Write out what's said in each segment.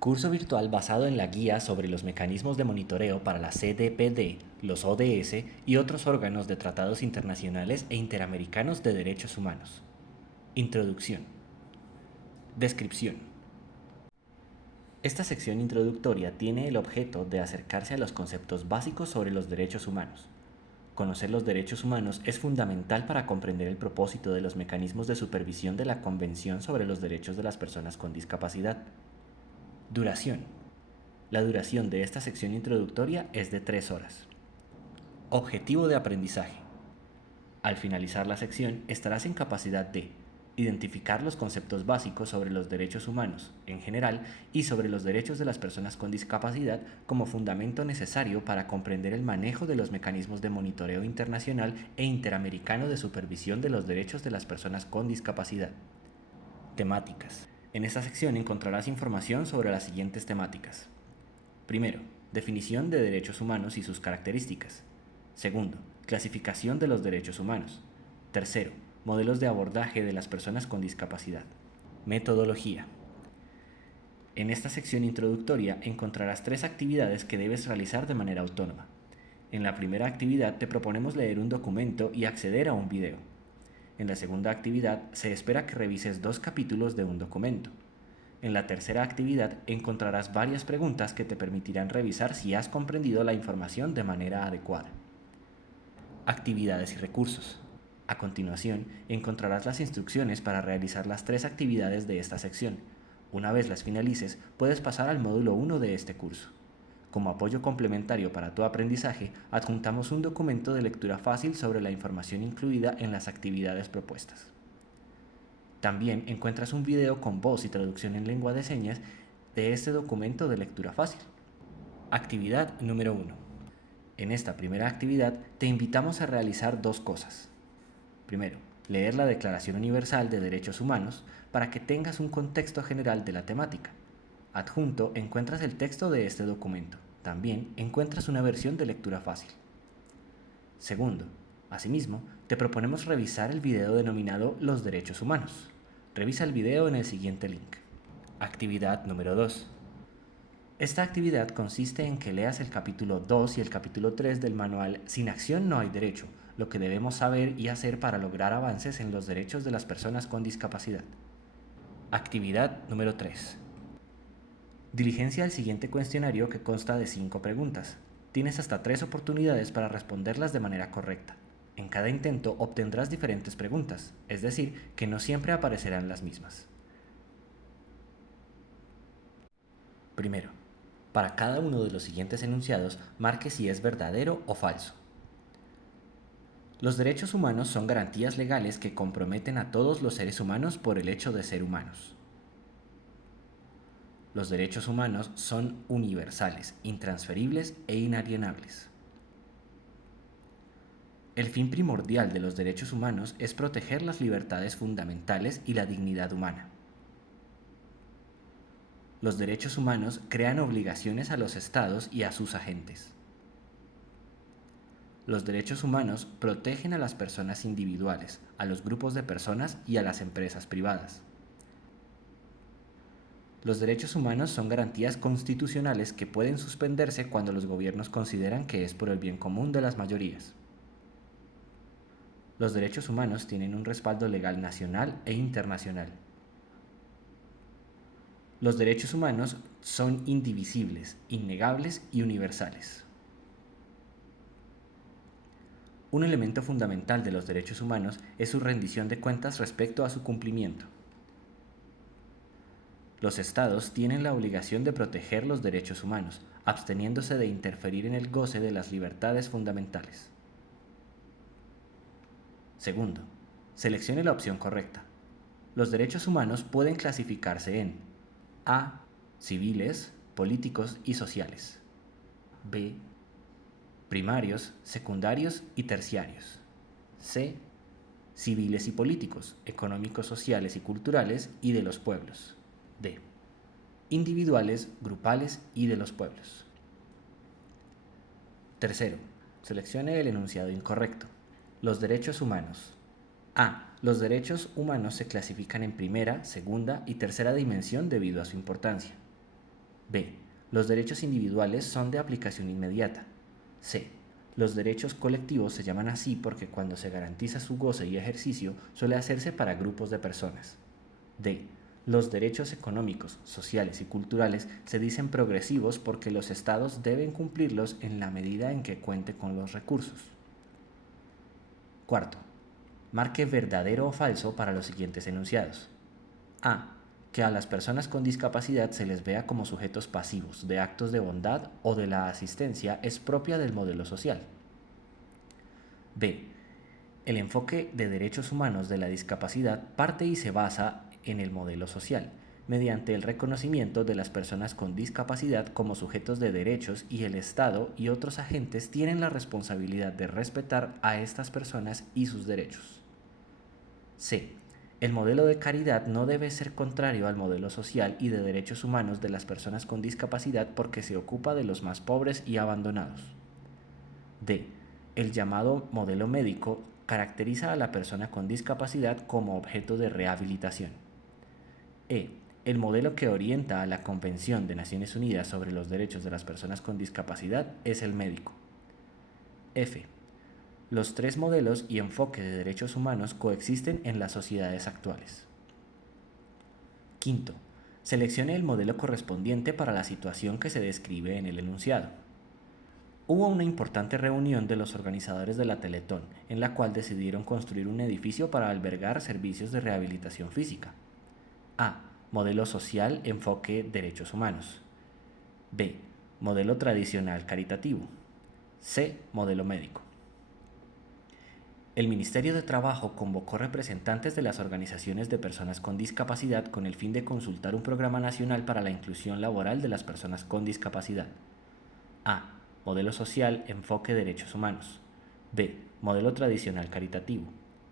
Curso virtual basado en la guía sobre los mecanismos de monitoreo para la CDPD, los ODS y otros órganos de tratados internacionales e interamericanos de derechos humanos. Introducción. Descripción. Esta sección introductoria tiene el objeto de acercarse a los conceptos básicos sobre los derechos humanos. Conocer los derechos humanos es fundamental para comprender el propósito de los mecanismos de supervisión de la Convención sobre los Derechos de las Personas con Discapacidad. Duración. La duración de esta sección introductoria es de 3 horas. Objetivo de aprendizaje. Al finalizar la sección estarás en capacidad de identificar los conceptos básicos sobre los derechos humanos en general y sobre los derechos de las personas con discapacidad como fundamento necesario para comprender el manejo de los mecanismos de monitoreo internacional e interamericano de supervisión de los derechos de las personas con discapacidad. Temáticas. En esta sección encontrarás información sobre las siguientes temáticas. Primero, definición de derechos humanos y sus características. Segundo, clasificación de los derechos humanos. Tercero, modelos de abordaje de las personas con discapacidad. Metodología. En esta sección introductoria encontrarás 3 actividades que debes realizar de manera autónoma. En la primera actividad te proponemos leer un documento y acceder a un video. En la segunda actividad se espera que revises 2 capítulos de un documento. En la tercera actividad encontrarás varias preguntas que te permitirán revisar si has comprendido la información de manera adecuada. Actividades y recursos. A continuación, encontrarás las instrucciones para realizar las 3 actividades de esta sección. Una vez las finalices, puedes pasar al módulo 1 de este curso. Como apoyo complementario para tu aprendizaje, adjuntamos un documento de lectura fácil sobre la información incluida en las actividades propuestas. También encuentras un video con voz y traducción en lengua de señas de este documento de lectura fácil. Actividad número 1. En esta primera actividad te invitamos a realizar 2 cosas. Primero, leer la Declaración Universal de Derechos Humanos para que tengas un contexto general de la temática. Adjunto encuentras el texto de este documento. También encuentras una versión de lectura fácil. Segundo, asimismo, te proponemos revisar el video denominado Los Derechos Humanos. Revisa el video en el siguiente link. Actividad número 2. Esta actividad consiste en que leas el capítulo 2 y el capítulo 3 del manual Sin acción no hay derecho, lo que debemos saber y hacer para lograr avances en los derechos de las personas con discapacidad. Actividad número 3. Diligencia el siguiente cuestionario que consta de 5 preguntas. Tienes hasta 3 oportunidades para responderlas de manera correcta. En cada intento obtendrás diferentes preguntas, es decir, que no siempre aparecerán las mismas. Primero, para cada uno de los siguientes enunciados, marque si es verdadero o falso. Los derechos humanos son garantías legales que comprometen a todos los seres humanos por el hecho de ser humanos. Los derechos humanos son universales, intransferibles e inalienables. El fin primordial de los derechos humanos es proteger las libertades fundamentales y la dignidad humana. Los derechos humanos crean obligaciones a los estados y a sus agentes. Los derechos humanos protegen a las personas individuales, a los grupos de personas y a las empresas privadas. Los derechos humanos son garantías constitucionales que pueden suspenderse cuando los gobiernos consideran que es por el bien común de las mayorías. Los derechos humanos tienen un respaldo legal nacional e internacional. Los derechos humanos son indivisibles, innegables y universales. Un elemento fundamental de los derechos humanos es su rendición de cuentas respecto a su cumplimiento. Los estados tienen la obligación de proteger los derechos humanos, absteniéndose de interferir en el goce de las libertades fundamentales. Segundo, seleccione la opción correcta. Los derechos humanos pueden clasificarse en A. Civiles, políticos y sociales. B. Primarios, secundarios y terciarios. C. Civiles y políticos, económicos, sociales y culturales y de los pueblos. D. Individuales, grupales y de los pueblos. Tercero, seleccione el enunciado incorrecto. Los derechos humanos. A. Los derechos humanos se clasifican en primera, segunda y tercera dimensión debido a su importancia. B. Los derechos individuales son de aplicación inmediata. C. Los derechos colectivos se llaman así porque cuando se garantiza su goce y ejercicio suele hacerse para grupos de personas. D. Los derechos económicos, sociales y culturales se dicen progresivos porque los estados deben cumplirlos en la medida en que cuente con los recursos. Cuarto, marque verdadero o falso para los siguientes enunciados. A. Que a las personas con discapacidad se les vea como sujetos pasivos de actos de bondad o de la asistencia es propia del modelo social. B. El enfoque de derechos humanos de la discapacidad parte y se basa en el modelo social, mediante el reconocimiento de las personas con discapacidad como sujetos de derechos y el Estado y otros agentes tienen la responsabilidad de respetar a estas personas y sus derechos. C. El modelo de caridad no debe ser contrario al modelo social y de derechos humanos de las personas con discapacidad porque se ocupa de los más pobres y abandonados. D. El llamado modelo médico caracteriza a la persona con discapacidad como objeto de rehabilitación. E. El modelo que orienta a la Convención de Naciones Unidas sobre los Derechos de las Personas con Discapacidad es el médico. F. Los tres modelos y enfoque de derechos humanos coexisten en las sociedades actuales. Quinto, seleccione el modelo correspondiente para la situación que se describe en el enunciado. Hubo una importante reunión de los organizadores de la Teletón, en la cual decidieron construir un edificio para albergar servicios de rehabilitación física. A. Modelo social, enfoque derechos humanos. B. Modelo tradicional caritativo. C. Modelo médico. El Ministerio de Trabajo convocó representantes de las organizaciones de personas con discapacidad con el fin de consultar un programa nacional para la inclusión laboral de las personas con discapacidad. A. Modelo social, enfoque derechos humanos. B. Modelo tradicional caritativo.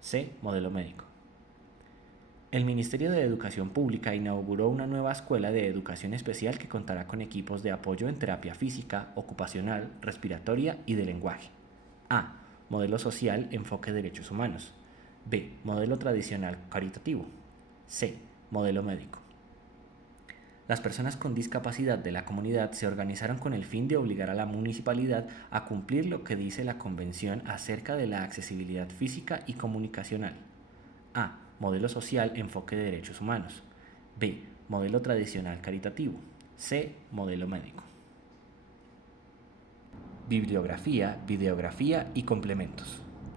C. Modelo médico. El Ministerio de Educación Pública inauguró una nueva escuela de educación especial que contará con equipos de apoyo en terapia física, ocupacional, respiratoria y de lenguaje. A. Modelo social, enfoque derechos humanos. B. Modelo tradicional caritativo. C. Modelo médico. Las personas con discapacidad de la comunidad se organizaron con el fin de obligar a la municipalidad a cumplir lo que dice la Convención acerca de la accesibilidad física y comunicacional. A. Modelo social, enfoque de derechos humanos. B. Modelo tradicional caritativo. C. Modelo médico. Bibliografía, videografía y complementos.